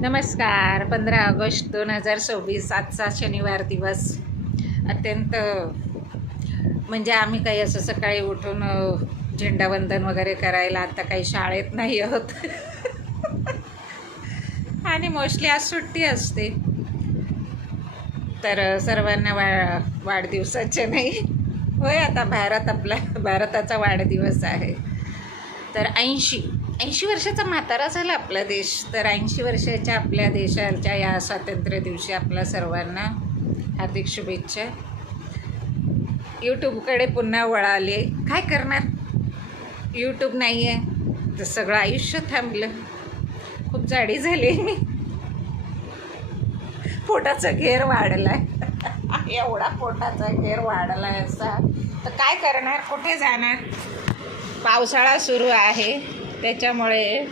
नमस्कार. 15 ऑगस्ट 2026 आजचा शनिवार दिवस अत्यंत म्हणजे आम्ही काही असं सकाळी उठून झेंडावंदन वगैरे करायला आता काही शाळेत नाही आहोत आणि मोस्टली आज सुट्टी असते, तर सर्वांना वाढदिवसाचे नाही होय, आता भारताचा वाढदिवस आहे. तर 80 वर्षाचा म्हातारा झाला आपला देश. तर 80 वर्षाच्या आपल्या देशाच्या या स्वातंत्र्य दिवशी आपल्या सर्वांना हार्दिक शुभेच्छा. यूट्यूबकडे पुन्हा वळाले. काय करणार, यूट्यूब नाही आहे तर सगळं आयुष्य थांबलं. खूप जाडी झाली मी, पोटाचा घेर वाढलाय एवढा पोटाचा घेर वाढलाय असा, तर काय करणार, कुठे जाणार. पावसाळा सुरू आहे त्याच्यामुळे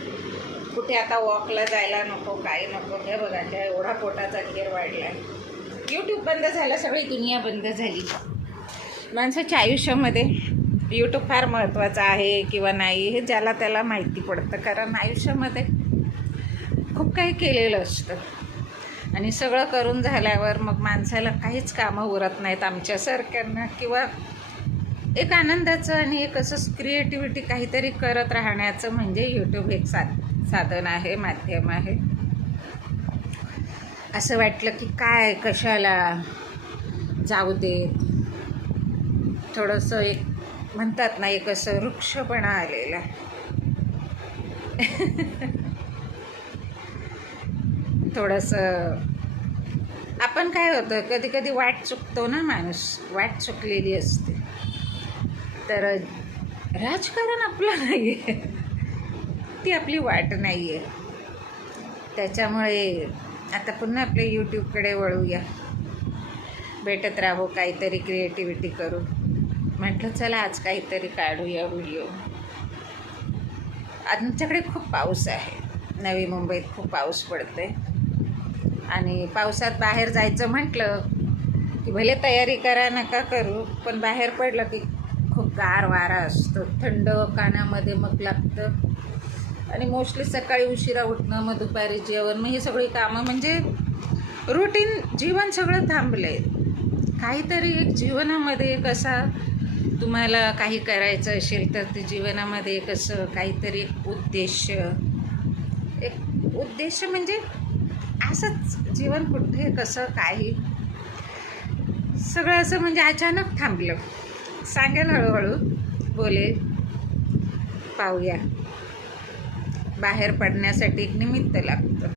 कुठे आता वॉकला जायला नको, काही नको. हे बघा, त्या एवढा पोटाचा घेर वाढला आहे. यूट्यूब बंद झालं, सगळी दुनिया बंद झाली. माणसाच्या आयुष्यामध्ये यूट्यूब फार महत्त्वाचं आहे किंवा नाही हे ज्याला त्याला माहिती पडतं, कारण आयुष्यामध्ये खूप काही केलेलं असतं आणि सगळं करून झाल्यावर मग माणसाला काहीच कामं उरत नाहीत आमच्यासारख्यांना, किंवा एक आनंदाचं आणि एक असं क्रिएटिव्हिटी काहीतरी करत राहण्याचं म्हणजे यूट्यूब एक साधन आहे, माध्यम आहे. असं वाटलं की काय कशाला जाऊ दे, थोडंसं एक म्हणतात ना, एक असं वृक्षपणा आलेला. थोडंसं आपण काय होतं, कधी कधी वाट चुकतो ना माणूस, वाट चुकलेली असते. तर राजकारण आपलं नाही आहे, ती आपली वाट नाही आहे. त्याच्यामुळे आता पुन्हा आपल्या यूट्यूबकडे वळूया, भेटत राहू, काहीतरी क्रिएटिव्हिटी करू. म्हटलं चला आज काहीतरी काढूया व्हिडिओ. आमच्याकडे खूप पाऊस आहे, नवी मुंबईत खूप पाऊस पडते आणि पावसात बाहेर जायचं म्हटलं की भले तयारी करा नका करू, पण बाहेर पडलं की खूप गार वारा असतो, थंड कानामध्ये मग लागतं. आणि मोस्टली सकाळी उशिरा उठणं, मग दुपारी जेवण, मग ही सगळी कामं म्हणजे रुटीन जीवन सगळं थांबलं आहे. काहीतरी एक जीवनामध्ये एक असा तुम्हाला काही करायचं असेल तर ते जीवनामध्ये एक असं काहीतरी एक उद्देश म्हणजे असंच जीवन कुठे कसं काही सगळं असं म्हणजे अचानक थांबलं. सांगेल हळूहळू, बोलेल, पाहूया. बाहेर पडण्यासाठी एक निमित्त लागतं.